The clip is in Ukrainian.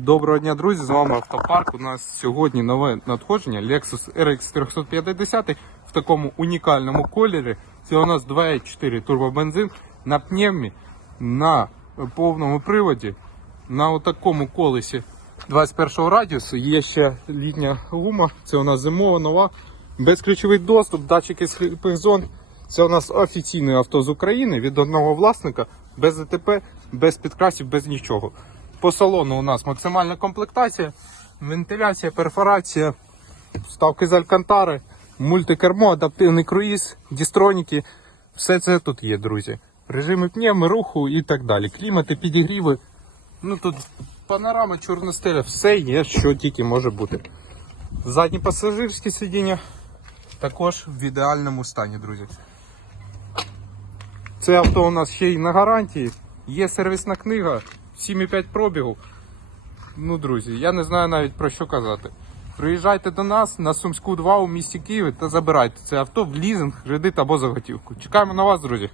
Доброго дня, друзі! З вами Автопарк. У нас сьогодні нове надходження Lexus RX 350 в такому унікальному кольорі. Це у нас 2.4 турбобензин на пневмі, на повному приводі, на такому колесі 21 радіусу. Є ще літня гума, це у нас зимова, нова, безключовий доступ, датчики сліпих зон. Це у нас офіційне авто з України від одного власника, без ДТП, без підкрасів, без нічого. По салону у нас максимальна комплектація, вентиляція, перфорація, вставки з алькантари, мультикермо, адаптивний круїз, дістроніки. Все це тут є, друзі. Режими пневми, руху і так далі. Клімати, підігріви. Ну тут панорама, чорна стеля, все є, що тільки може бути. Задні пасажирські сидіння також в ідеальному стані, друзі. Це авто у нас ще й на гарантії. Є сервісна книга, 7,5 пробігу. Ну, друзі, я не знаю навіть про що казати. Приїжджайте до нас на Сумську 2 у місті Києві та забирайте це авто в лізинг, кредит або заготівку. Чекаємо на вас, друзі.